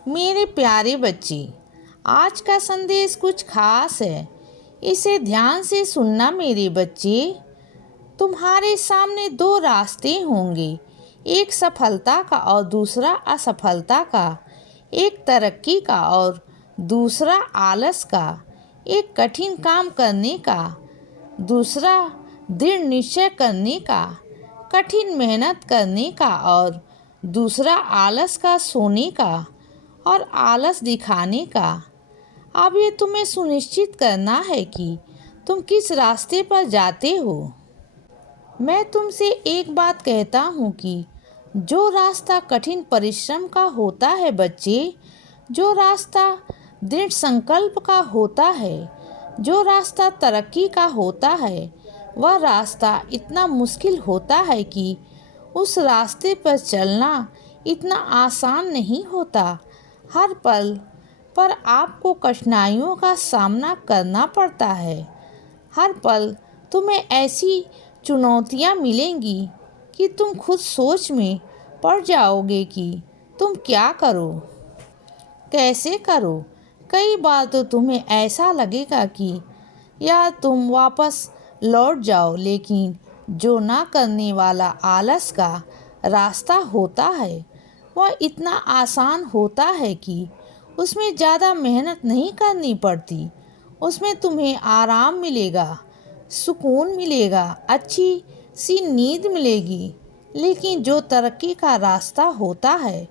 मेरे प्यारे बच्चे, आज का संदेश कुछ खास है। इसे ध्यान से सुनना मेरे बच्चे। तुम्हारे सामने दो रास्ते होंगे, एक सफलता का और दूसरा असफलता का, एक तरक्की का और दूसरा आलस का, एक कठिन काम करने का, दूसरा दृढ़ निश्चय करने का, कठिन मेहनत करने का और दूसरा आलस का सोने का और आलस दिखाने का। अब ये तुम्हें सुनिश्चित करना है कि तुम किस रास्ते पर जाते हो। मैं तुमसे एक बात कहता हूँ कि जो रास्ता कठिन परिश्रम का होता है बच्चे, जो रास्ता दृढ़ संकल्प का होता है, जो रास्ता तरक्की का होता है, वह रास्ता इतना मुश्किल होता है कि उस रास्ते पर चलना इतना आसान नहीं होता। हर पल पर आपको कठिनाइयों का सामना करना पड़ता है। हर पल तुम्हें ऐसी चुनौतियाँ मिलेंगी कि तुम खुद सोच में पड़ जाओगे कि तुम क्या करो, कैसे करो। कई बार तो तुम्हें ऐसा लगेगा कि या तुम वापस लौट जाओ, लेकिन जो ना करने वाला आलस का रास्ता होता है वह इतना आसान होता है कि उसमें ज़्यादा मेहनत नहीं करनी पड़ती। उसमें तुम्हें आराम मिलेगा, सुकून मिलेगा, अच्छी सी नींद मिलेगी। लेकिन जो तरक्की का रास्ता होता है,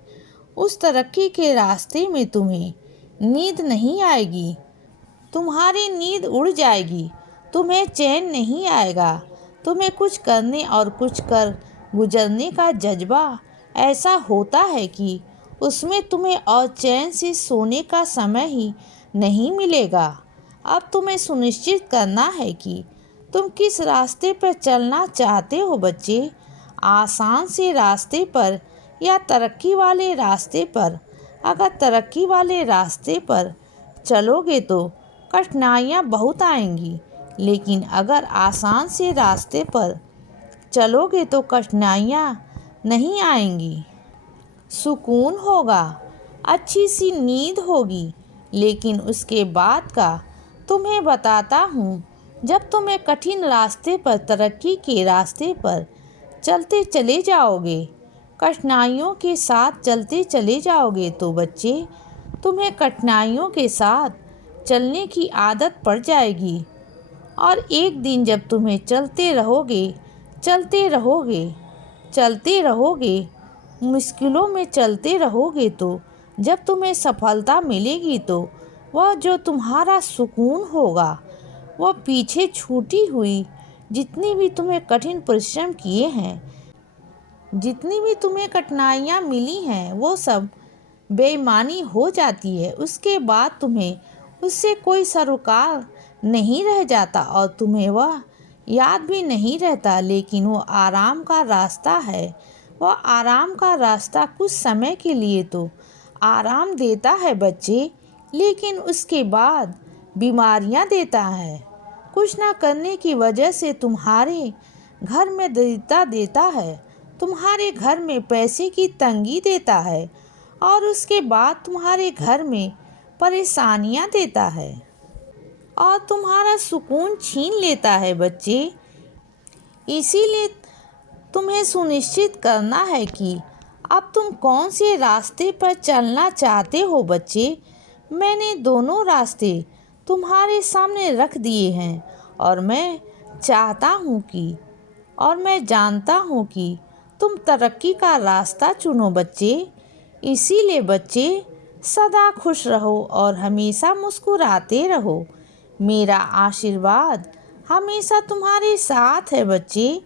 उस तरक्की के रास्ते में तुम्हें नींद नहीं आएगी, तुम्हारी नींद उड़ जाएगी, तुम्हें चैन नहीं आएगा। तुम्हें कुछ करने और कुछ कर गुजरने का जज्बा ऐसा होता है कि उसमें तुम्हें और चैन से सोने का समय ही नहीं मिलेगा। अब तुम्हें सुनिश्चित करना है कि तुम किस रास्ते पर चलना चाहते हो बच्चे, आसान से रास्ते पर या तरक्की वाले रास्ते पर। अगर तरक्की वाले रास्ते पर चलोगे तो कठिनाइयाँ बहुत आएंगी, लेकिन अगर आसान से रास्ते पर चलोगे तो कठिनाइयाँ नहीं आएंगी। सुकून होगा, अच्छी सी नींद होगी। लेकिन उसके बाद का तुम्हें बताता हूँ, जब तुम्हें कठिन रास्ते पर, तरक्की के रास्ते पर चलते चले जाओगे, कठिनाइयों के साथ चलते चले जाओगे तो बच्चे तुम्हें कठिनाइयों के साथ चलने की आदत पड़ जाएगी। और एक दिन जब तुम्हें चलते रहोगे, चलते रहोगे, चलते रहोगे, मुश्किलों में चलते रहोगे, तो जब तुम्हें सफलता मिलेगी तो वह जो तुम्हारा सुकून होगा, वह पीछे छूटी हुई जितनी भी तुम्हें कठिन परिश्रम किए हैं, जितनी भी तुम्हें कठिनाइयाँ मिली हैं, वो सब बेईमानी हो जाती है। उसके बाद तुम्हें उससे कोई सरोकार नहीं रह जाता और तुम्हें वह याद भी नहीं रहता। लेकिन वो आराम का रास्ता है। वह आराम का रास्ता कुछ समय के लिए तो आराम देता है बच्चे, लेकिन उसके बाद बीमारियां देता है। कुछ ना करने की वजह से तुम्हारे घर में दरिद्रता देता है, तुम्हारे घर में पैसे की तंगी देता है और उसके बाद तुम्हारे घर में परेशानियां देता है और तुम्हारा सुकून छीन लेता है बच्चे। इसीलिए तुम्हें सुनिश्चित करना है कि अब तुम कौन से रास्ते पर चलना चाहते हो बच्चे। मैंने दोनों रास्ते तुम्हारे सामने रख दिए हैं और मैं चाहता हूँ कि और मैं जानता हूँ कि तुम तरक्की का रास्ता चुनो बच्चे। इसीलिए बच्चे सदा खुश रहो और हमेशा मुस्कुराते रहो। मेरा आशीर्वाद हमेशा तुम्हारे साथ है बच्चे।